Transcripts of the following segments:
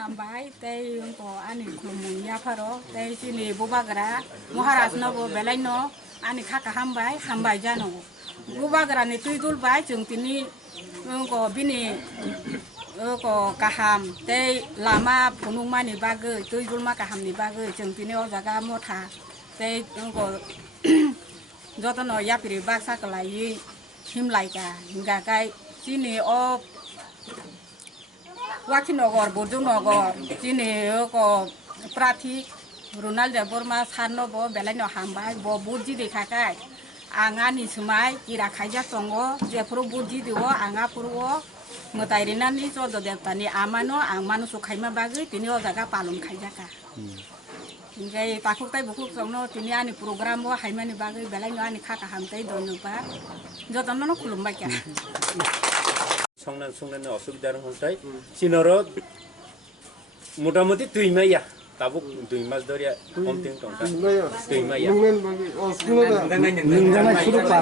Hambai tei ko ani Khulum ya pharo tei sini bubagra Maharaj no bo belai no ani khaka hambai jano bubagra ni tuidul bai chung tini ko bini ko kaham tei lama phunung mani bagoi tuidul ma kaham ni bagoi chung tini o jaga motha tei ko jotono yapiri baksa kalai himlai ka hinga kai sini o Wakinogor, Bodunogor, Jini, Prati, Runiel, Burma, Sanobo, Belano Hambai, Bobuji de Kakai, Angani Sumai, Chakjak Tongo, Jepro Buji de War, Angapuro, Mwtai Rinani, so the Deptani Amano, and Manusukaima Bagi, Tino Zaga Palum Kajaka. Ngay Pakutai Buku Tongmno, Tiniani program, Haimani Bagi, Belano and Kaka Hamtai, Donuba, Jotamano Khulum. 성난 어수비다는 혼자이 신어로 모টা모티 2마야 따복 2마스 더리야 엄청 동다 2마야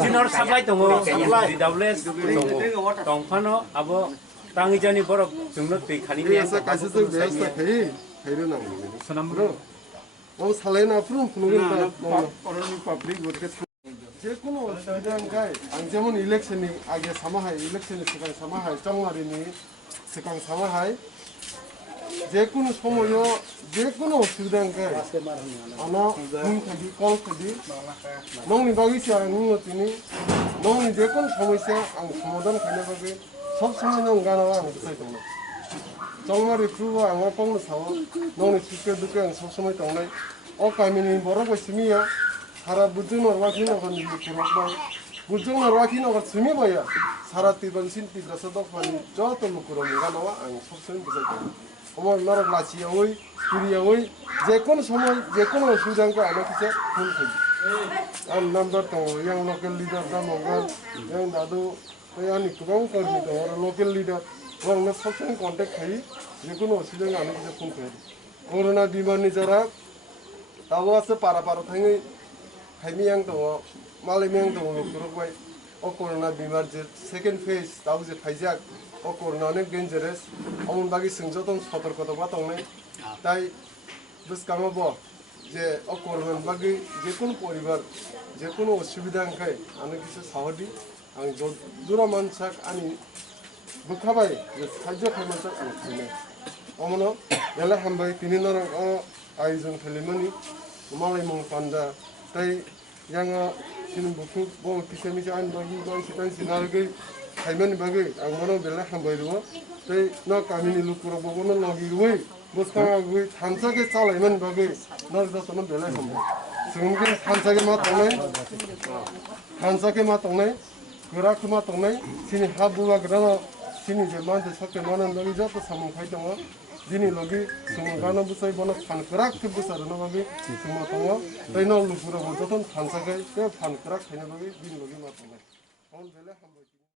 신어로 사바이 동어 디다블레스 동어 동파노 아버 땅이자니 버럭 정로 되 가니게 가서서 배웠어 배르나 사람으로 살레나 프롬 프로그램 어른이 퍼블릭 그렇게 제꾸노 어디단가에 안제문 일렉션이 아게 사마하이 일렉션이 시간 사마하이 정말이니 시간 사마하이 제꾸노 소모요 제꾸노 어디단가에 아나 문카기 꼴카기 농니 바기시 아는 것이니 농니 제꾸노 소모시야 안 소모던 가능하게 섭성하는 가능한 것이 정말이 그거 안 뽕는 사고 농니 쉽게 듣게 섭성을 동네 가면이 뭐라고 있으미야 사라 부정을 와키는 건 그렇고 부정을 와키는 건 스미 뭐야 사라 띠번 신띠라서도 건 저도 그런가 나와 안 속선 부서져 어머 나라 라치 영의 둘이 영의 제건 소모 제건 수장과 안 하기서 분투 안 남들 또 양 로컬 리더 다 뭔가 양 나도 아니 그런 거지도 로컬 리더 뭔가 속선 컨택 해 제건 수장 안 하기서 분투 코로나 비만이 저라 타와서 파라파로 탕이 Haimiyang to Malimang to Kurugway, Okorna Bimarj, second phase, that was a Khajak, Okorna dangerous, on Baggy Singjoton, Sotorkotawatone, Tai Buskamabo, Je Okorna Baggy, Jekun Poriver, Jekuno Subidan Kai, Anakis Saudi, and Duraman Chak and Bukabai, with Khajak Hamasak and Kine. Omono, Yella Hambai, Pinino, Aizon Kalimani, Malimong Panda. Tai yang sini buku bom kisah macam bagi bang kita sinar Haiman bagi angmano bela hambai dua. Tai nak kami ni lukur bawa nak lagi dua. Bos kami dua hansa ke salah Haiman bagi nak dah sana bela hambai. Sehingga hansa ke mat onai, gerak ke mat onai. Sini habulah kerana sini zaman tu sakit mana lagi jatuh sama kait dong. Dini lagi semua karena busai bonak fan kerak ke busar na bagi semua tongo, tapi nol lukur bodoh ton fan sakai, tapi fan kerak hanya bagi dini lagi matang.